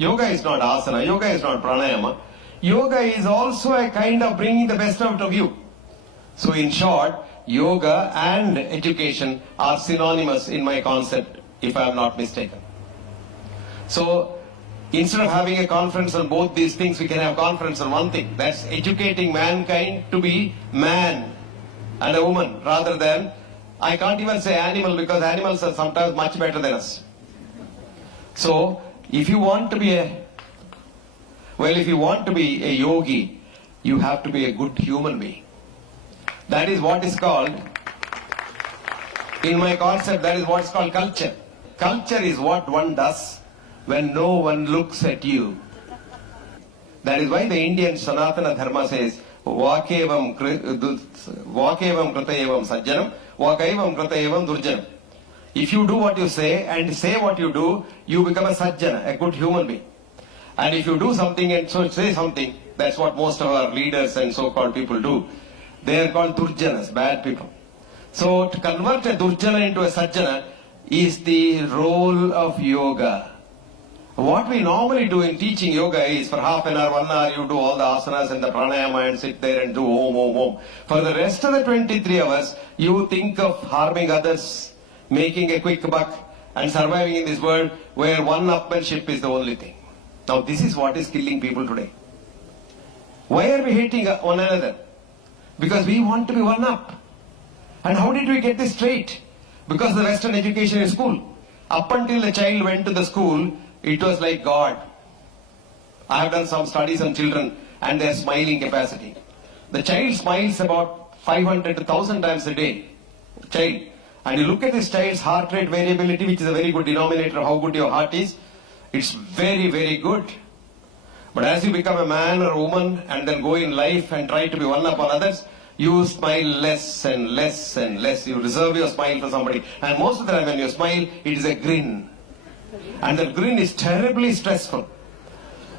Yoga is not asana. Yoga is not pranayama. Yoga is also a kind of bringing the best out of you. So in short, yoga and education are synonymous in my concept, if I am not mistaken. So instead of having a conference on both these things, we can have conference on one thing. That's educating mankind to be man and a woman, rather than, I can't even say animal, because animals are sometimes much better than us. So if you want to be a yogi, you have to be a good human being. That is what is called, in my concept, that is what is called culture. Culture is what one does when no one looks at you. That is why the Indian Sanatana Dharma says, Vakevam kritayevam sajjanam, Vakaivam kritayevam durjanam. If you do what you say and say what you do, you become a sajjana, a good human being. And if you do something and so say something, that's what most of our leaders and so-called people do. They are called durjanas, bad people. So to convert a durjana into a sajjana is the role of yoga. What we normally do in teaching yoga is for half an hour, 1 hour, you do all the asanas and the pranayama and sit there and do om, om, om. For the rest of the 23 hours, you think of harming others, making a quick buck, and surviving in this world where one-upmanship is the only thing. Now this is what is killing people today. Why are we hating one another? Because we want to be one up. And how did we get this straight? Because the Western education is school. Up until the child went to the school, it was like God. I have done some studies on children and their smiling capacity. The child smiles about 500 to 1,000 times a day. Child. And you look at this child's heart rate variability, which is a very good denominator of how good your heart is. It's very, very good. But as you become a man or a woman and then go in life and try to be one up on others, you smile less and less and less. You reserve your smile for somebody. And most of the time when you smile, it is a grin. And the grin is terribly stressful.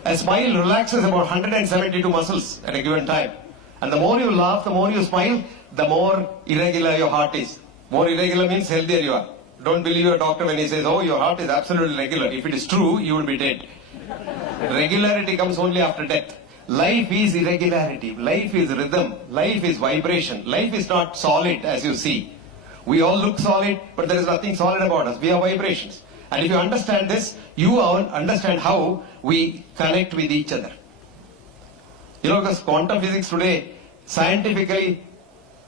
A smile relaxes about 172 muscles at a given time. And the more you laugh, the more you smile, the more irregular your heart is. More irregular means healthier you are. Don't believe your doctor when he says, oh, your heart is absolutely regular. If it is true, you will be dead. Regularity comes only after death. Life is irregularity. Life is rhythm. Life is vibration. Life is not solid as you see. We all look solid, but there is nothing solid about us. We are vibrations. And if you understand this, you understand how we connect with each other. You know, because quantum physics today scientifically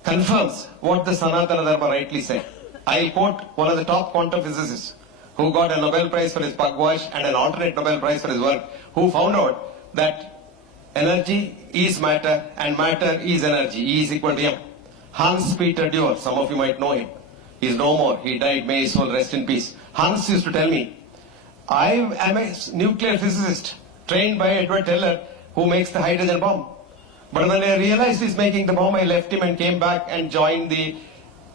confirms what the Sanatana Dharma rightly said. I'll quote one of the top quantum physicists who got a Nobel Prize for his pugwash and an alternate Nobel Prize for his work, who found out that energy is matter and matter is energy. E is equal to M. Hans Peter Dewar, some of you might know him. He is no more. He died. May his soul rest in peace. Hans used to tell me, I am a nuclear physicist trained by Edward Teller, who makes the hydrogen bomb. But when I realized he's making the bomb, I left him and came back and joined the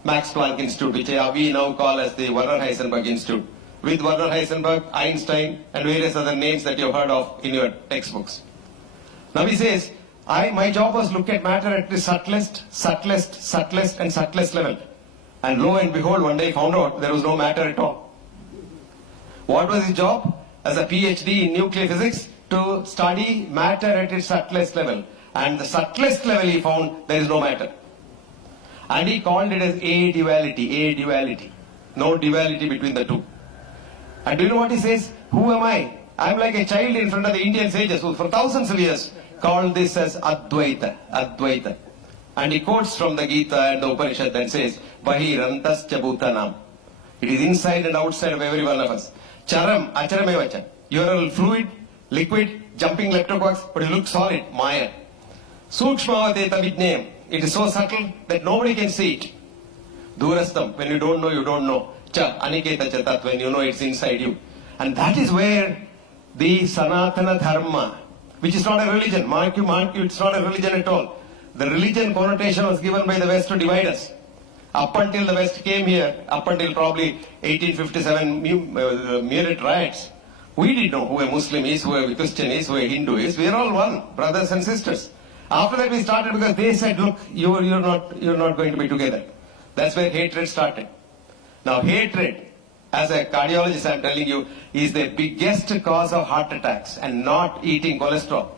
Max Planck Institute, which we now call as the Werner Heisenberg Institute, with Werner Heisenberg, Einstein, and various other names that you've heard of in your textbooks. Now he says, my job was look at matter at the subtlest level. And lo and behold, one day he found out there was no matter at all. What was his job? As a PhD in nuclear physics, to study matter at its subtlest level. And the subtlest level he found there is no matter. And he called it as a-duality. No duality between the two. And do you know what he says? Who am I? I'm like a child in front of the Indian sages who for thousands of years called this as Advaita. And he quotes from the Gita and the Upanishad that says, Bahirantascha Bhutanam. It is inside and outside of every one of us. Charam, Acharamevacha. You are a fluid, liquid, jumping electroquarks, but you look solid, Maya. Sukshmavate Tavidnayam. It is so subtle that nobody can see it. Durastam, when you don't know, you don't know. Cha, Aniketa Chatat, when you know it's inside you. And that is where the Sanatana Dharma, which is not a religion, mark you, it's not a religion at all. The religion connotation was given by the West to divide us. Up until the West came here, up until probably 1857 Meerut riots, we didn't know who a Muslim is, who a Christian is, who a Hindu is. We are all one, brothers and sisters. After that we started because they said, look, you're not going to be together. That's where hatred started. Now hatred as a cardiologist, I'm telling you, is the biggest cause of heart attacks and not eating cholesterol.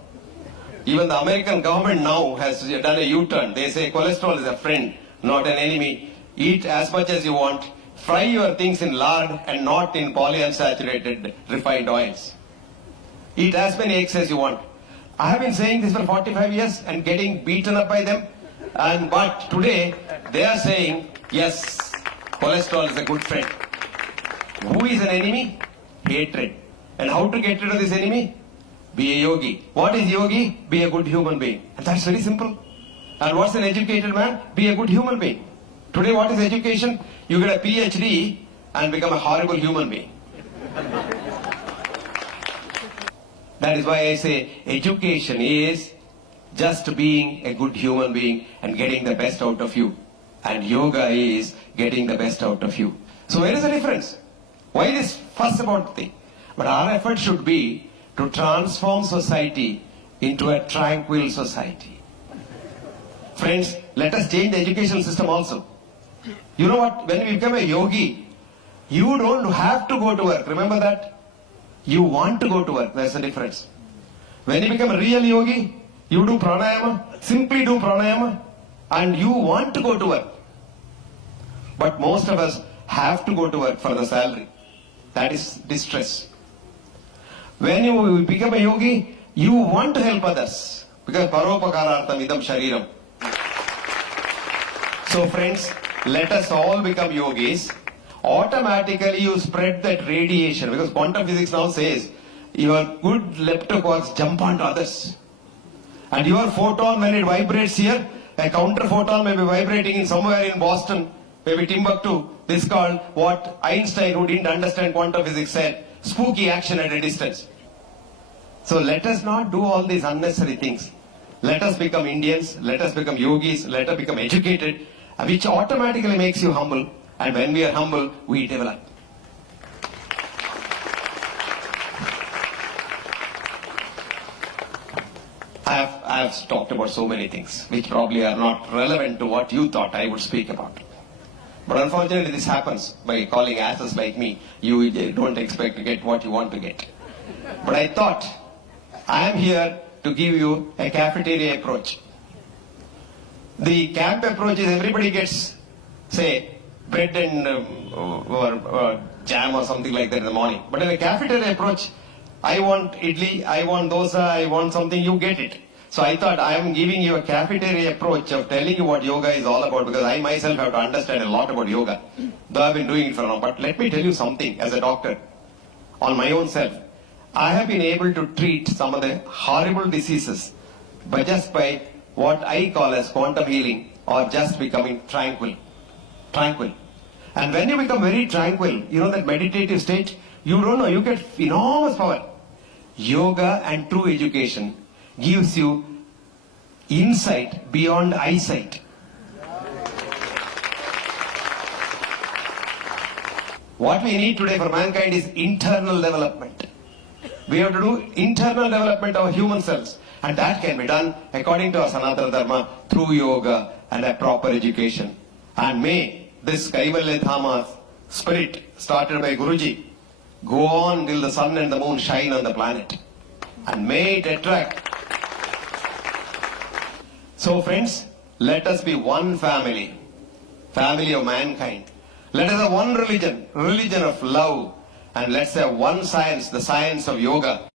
Even the American government now has done a U-turn. They say cholesterol is a friend, not an enemy. Eat as much as you want. Fry your things in lard and not in polyunsaturated refined oils. Eat as many eggs as you want. I have been saying this for 45 years and getting beaten up by them. But today they are saying, yes, cholesterol is a good friend. Who is an enemy? Hatred. And how to get rid of this enemy? Be a yogi. What is yogi? Be a good human being. And that's very simple. And what's an educated man? Be a good human being. Today what is education? You get a PhD and become a horrible human being. That is why I say education is just being a good human being and getting the best out of you. And yoga is getting the best out of you. So where is the difference? Why this fuss about the thing? But our effort should be to transform society into a tranquil society. Friends, let us change the education system also. You know what? When we become a yogi, you don't have to go to work. Remember that? You want to go to work. There's a difference. When you become a real yogi, you do pranayama, simply do pranayama, and you want to go to work. But most of us have to go to work for the salary. That is distress. When you become a yogi, you want to help others. Because paropakarartham idam shariram. So friends, let us all become yogis. Automatically you spread that radiation, because quantum physics now says your good leptoquarks jump onto others. And your photon, when it vibrates here, a counter photon may be vibrating in somewhere in Boston, maybe Timbuktu. This is called what Einstein, who didn't understand quantum physics, said, spooky action at a distance. So let us not do all these unnecessary things. Let us become Indians, let us become yogis, let us become educated, which automatically makes you humble. And when we are humble, we develop. I have talked about so many things which probably are not relevant to what you thought I would speak about. But unfortunately this happens by calling asses like me. You don't expect to get what you want to get. But I thought I am here to give you a cafeteria approach. The camp approach is everybody gets, say, bread and or jam or something like that in the morning. But in a cafeteria approach, I want idli, I want dosa, I want something, you get it. So I thought I am giving you a cafeteria approach of telling you what yoga is all about, because I myself have to understand a lot about yoga, though I've been doing it for long. But let me tell you something as a doctor, on my own self. I have been able to treat some of the horrible diseases by what I call as quantum healing, or just becoming tranquil. Tranquil. And when you become very tranquil, you know that meditative state, you don't know, you get enormous power. Yoga and true education gives you insight beyond eyesight. What we need today for mankind is internal development. We have to do internal development of human selves. And that can be done according to our Sanatana Dharma through yoga and a proper education. And may this Kaivalya Dhama spirit started by Guruji go on till the sun and the moon shine on the planet. And may it attract. So friends, let us be one family, family of mankind. Let us have one religion, religion of love. And let's have one science, the science of yoga.